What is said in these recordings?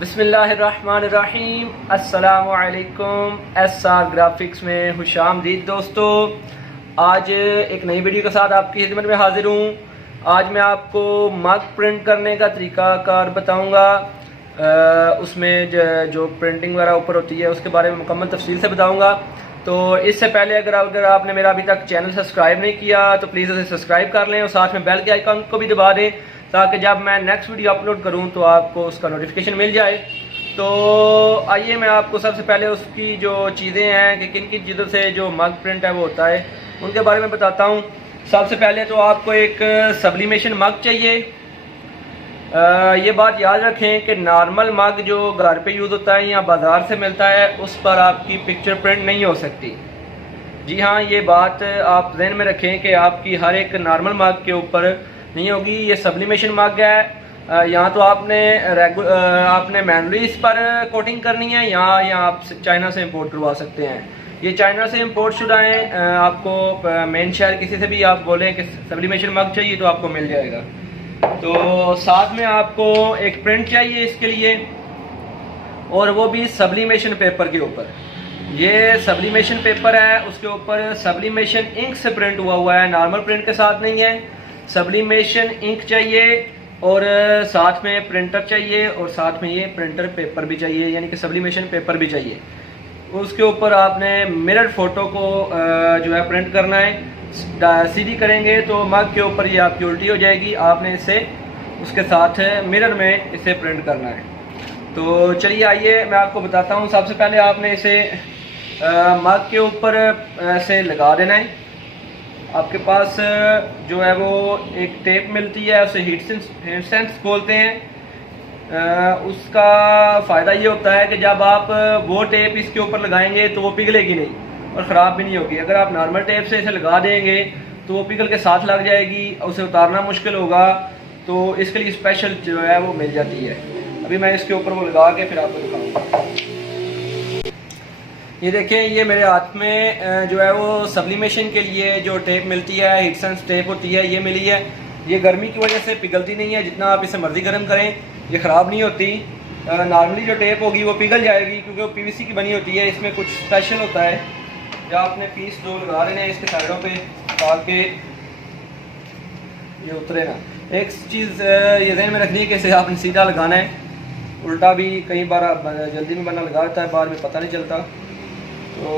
बिस्मिल्लाहिर्रहमानिर्रहीम। अस्सलामुअलैकुम। SR graphics में खुशामदीद दोस्तों। आज एक नई वीडियो के साथ आपकी खिदमत में हाजिर हूँ। आज मैं आपको मग प्रिंट करने का तरीक़ाकार बताऊँगा। उसमें जो प्रिंटिंग वगैरह ऊपर होती है उसके बारे में मुकम्मल तफसील से बताऊँगा। तो इससे पहले अगर आपने मेरा अभी तक चैनल सब्सक्राइब नहीं किया तो प्लीज़ उसे सब्सक्राइब कर लें और साथ में बेल के आइकन को भी दबा दें ताकि जब मैं नेक्स्ट वीडियो अपलोड करूं तो आपको उसका नोटिफिकेशन मिल जाए। तो आइए मैं आपको सबसे पहले उसकी जो चीज़ें हैं कि किन किन चीज़ों से जो मग प्रिंट है वो होता है उनके बारे में बताता हूं। सबसे पहले तो आपको एक सब्लिमेशन मग चाहिए। ये बात याद रखें कि नॉर्मल मग जो घर पे यूज़ होता है या बाज़ार से मिलता है उस पर आपकी पिक्चर प्रिंट नहीं हो सकती। जी हाँ, ये बात आप ध्यान में रखें कि आपकी हर एक नॉर्मल मग के ऊपर नहीं होगी। ये सब्लिमेशन मग है। यहाँ तो आपने मैनुअली इस पर कोटिंग करनी है या आप चाइना से इंपोर्ट करवा सकते हैं। ये चाइना से इंपोर्ट शुदा है। आपको मेन शहर किसी से भी आप बोलें कि सब्लिमेशन मग चाहिए तो आपको मिल जाएगा। तो साथ में आपको एक प्रिंट चाहिए इसके लिए, और वो भी सब्लिमेशन पेपर के ऊपर। ये सब्लिमेशन पेपर है, उसके ऊपर सब्लिमेशन इंक से प्रिंट हुआ है, नॉर्मल प्रिंट के साथ नहीं है। सब्लिमेशन इंक चाहिए और साथ में प्रिंटर चाहिए और साथ में ये प्रिंटर पेपर भी चाहिए, यानी कि सब्लिमेशन पेपर भी चाहिए। उसके ऊपर आपने मिरर फोटो को जो है प्रिंट करना है। सीधी करेंगे तो मग के ऊपर ये आपकी उल्टी हो जाएगी। आपने इसे उसके साथ मिरर में इसे प्रिंट करना है। तो चलिए आइए मैं आपको बताता हूँ। सबसे पहले आपने इसे मग के ऊपर ऐसे लगा देना है। आपके पास जो है वो एक टेप मिलती है, उसे हीट सेंस बोलते हैं। उसका फ़ायदा ये होता है कि जब आप वो टेप इसके ऊपर लगाएंगे तो वो पिघलेगी नहीं और ख़राब भी नहीं होगी। अगर आप नॉर्मल टेप से इसे लगा देंगे तो वो पिघल के साथ लग जाएगी, उसे उतारना मुश्किल होगा। तो इसके लिए स्पेशल जो है वो मिल जाती है। अभी मैं इसके ऊपर वो लगा के फिर आपको दिखाऊंगा। ये देखें, ये मेरे हाथ में जो है वो सब्लिमेशन के लिए जो टेप मिलती है, हीट सेंस टेप होती है, ये मिली है। ये गर्मी की वजह से पिघलती नहीं है। जितना आप इसे मर्जी गर्म करें ये ख़राब नहीं होती। नॉर्मली जो टेप होगी वो पिघल जाएगी क्योंकि वो PVC की बनी होती है। इसमें कुछ स्पेशल होता है। जब आपने पीस दो लगा लेने इसके साइडों पे ताकि ये उतरे ना। एक चीज़ ये ध्यान में रखनी है कि इसे आपने सीधा लगाना है, उल्टा भी कई बार जल्दी में बना लगा देता है, बाद में पता नहीं चलता। तो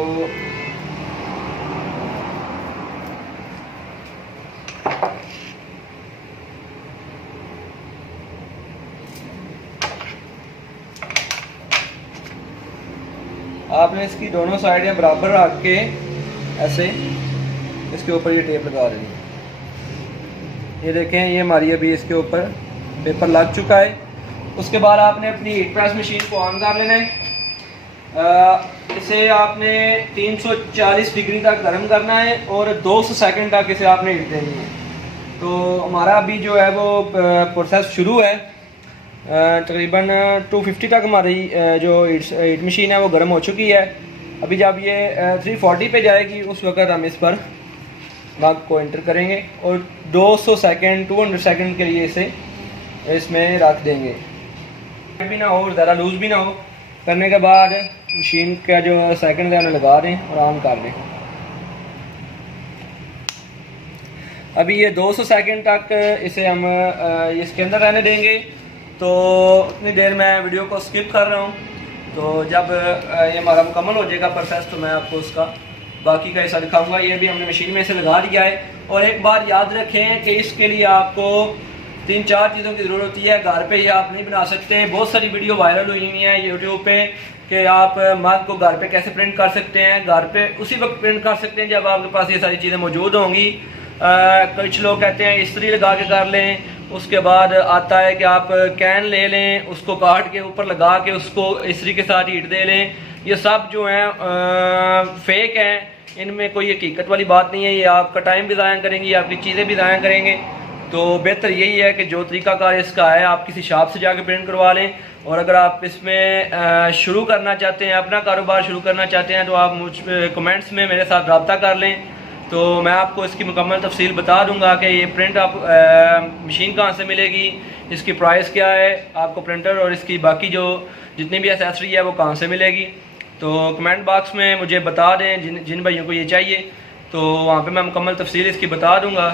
आपने इसकी दोनों साइडें बराबर रख के ऐसे इसके ऊपर ये टेप लगा देनी है। ये देखें, ये हमारी अभी इसके ऊपर पेपर लग चुका है। उसके बाद आपने अपनी हीट प्रेस मशीन को ऑन कर लेना है। इसे आपने 340 डिग्री तक गर्म करना है और 200 सेकंड तक इसे आपने हीट देनी है। तो हमारा अभी जो है वो प्रोसेस शुरू है। तकरीबन 250 तक हमारी जो हीट मशीन है वो गर्म हो चुकी है। अभी जब ये 340 पे जाएगी उस वक्त हम इस पर मग को एंटर करेंगे और 200 सेकंड 200 सेकंड के लिए इसे इसमें रख देंगे। भी ना हो, ज़्यादा लूज भी ना हो। करने के बाद मशीन का जो सेकंड है उन्हें लगा दें और ऑन कर दें। अभी ये 200 सेकंड तक इसे हम इसके अंदर रहने देंगे। तो उतनी देर मैं वीडियो को स्किप कर रहा हूँ। तो जब ये हमारा मुकम्मल हो जाएगा प्रोसेस तो मैं आपको उसका बाकी का हिस्सा दिखाऊंगा। ये भी हमने मशीन में से लगा दिया है। और एक बात याद रखें कि इसके लिए आपको 3-4 चीज़ों की ज़रूरत होती है। घर पे ये आप नहीं बना सकते। बहुत सारी वीडियो वायरल हुई हुई हैं यूट्यूब पे कि आप मग को घर पे कैसे प्रिंट कर सकते हैं। घर पे उसी वक्त प्रिंट कर सकते हैं जब आपके पास ये सारी चीज़ें मौजूद होंगी। कुछ लोग कहते हैं इस्त्री लगा के कर लें। उसके बाद आता है कि आप कैन ले लें, उसको काट के ऊपर लगा के उसको इस्त्री के साथ हीट दे लें। ये सब जो हैं फेक हैं, इनमें कोई हकीकत वाली बात नहीं है। ये आपका टाइम भी ज़ाया करेंगी, आपकी चीज़ें भी ज़ाया करेंगे। तो बेहतर यही है कि जो तरीकाकार इसका है आप किसी शॉप से जाके प्रिंट करवा लें। और अगर आप इसमें शुरू करना चाहते हैं, अपना कारोबार शुरू करना चाहते हैं, तो आप मुझ कमेंट्स में मेरे साथ रब्ता कर लें तो मैं आपको इसकी मुकम्मल तफसील बता दूंगा कि ये प्रिंट आप मशीन कहाँ से मिलेगी, इसकी प्राइस क्या है, आपको प्रिंटर और इसकी बाकी जो जितनी भी एसेसरी है वो कहाँ से मिलेगी। तो कमेंट बॉक्स में मुझे बता दें जिन भाइयों को ये चाहिए, तो वहाँ पे मैं मुकम्मल तफसील इसकी बता दूंगा।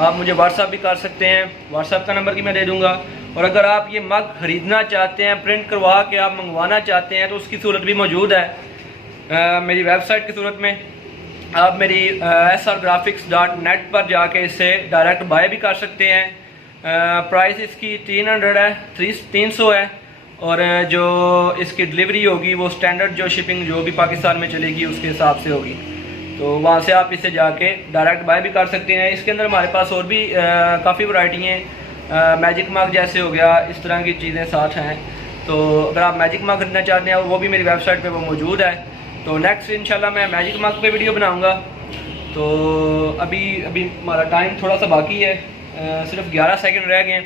आप मुझे व्हाट्सअप भी कर सकते हैं, व्हाट्सअप का नंबर भी मैं दे दूंगा। और अगर आप ये मग ख़रीदना चाहते हैं, प्रिंट करवा के आप मंगवाना चाहते हैं, तो उसकी सूरत भी मौजूद है मेरी वेबसाइट की सूरत में। आप मेरी srgraphics.net पर जाके इसे डायरेक्ट बाय भी कर सकते हैं। प्राइस इसकी 300 है और जो इसकी डिलीवरी होगी वो स्टैंडर्ड जो शिपिंग जो भी पाकिस्तान में चलेगी उसके हिसाब से होगी। तो वहाँ से आप इसे जाके डायरेक्ट बाय भी कर सकते हैं। इसके अंदर हमारे पास और भी काफ़ी वैरायटी हैं, मैजिक मग जैसे हो गया, इस तरह की चीज़ें साथ हैं। तो अगर आप मैजिक मग खरीदना चाहते हैं वो भी मेरी वेबसाइट पे वो मौजूद है। तो नेक्स्ट इंशाल्लाह मैं मैजिक मग पे वीडियो बनाऊँगा। तो अभी हमारा टाइम थोड़ा सा बाकी है, सिर्फ 11 सेकंड रह गए।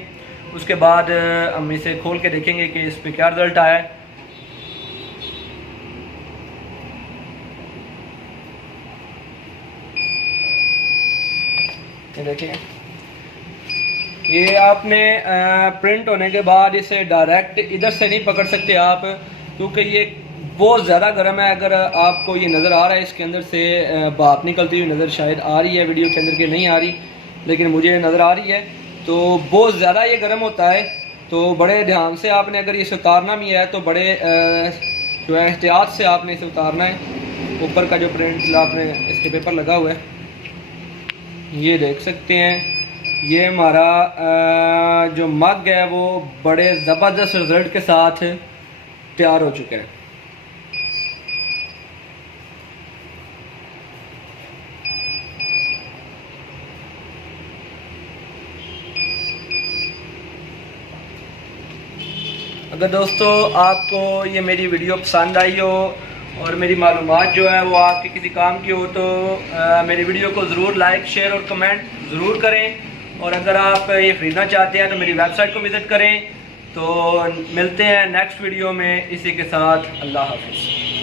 उसके बाद हम इसे खोल के देखेंगे कि इस पर क्या रिज़ल्ट आया है। ये देखिए, ये आपने प्रिंट होने के बाद इसे डायरेक्ट इधर से नहीं पकड़ सकते आप, क्योंकि ये बहुत ज़्यादा गर्म है। अगर आपको ये नज़र आ रहा है, इसके अंदर से भाप निकलती हुई नज़र शायद आ रही है, वीडियो के अंदर के नहीं आ रही, लेकिन मुझे नज़र आ रही है। तो बहुत ज़्यादा ये गर्म होता है, तो बड़े ध्यान से आपने अगर इसे उतारना भी है तो बड़े जो है एहतियात से आपने इसे उतारना है। ऊपर का जो प्रिंट आपने इसके पेपर लगा हुआ है, ये देख सकते हैं। ये हमारा जो मग है वो बड़े ज़बरदस्त रिज़ल्ट के साथ तैयार हो चुका है। अगर दोस्तों आपको ये मेरी वीडियो पसंद आई हो और मेरी मालूमात जो है वो आपके किसी काम की हो, तो मेरी वीडियो को ज़रूर लाइक, शेयर और कमेंट ज़रूर करें। और अगर आप ये ख़रीदना चाहते हैं तो मेरी वेबसाइट को विज़िट करें। तो मिलते हैं नेक्स्ट वीडियो में इसी के साथ। अल्लाह हाफ़िज़।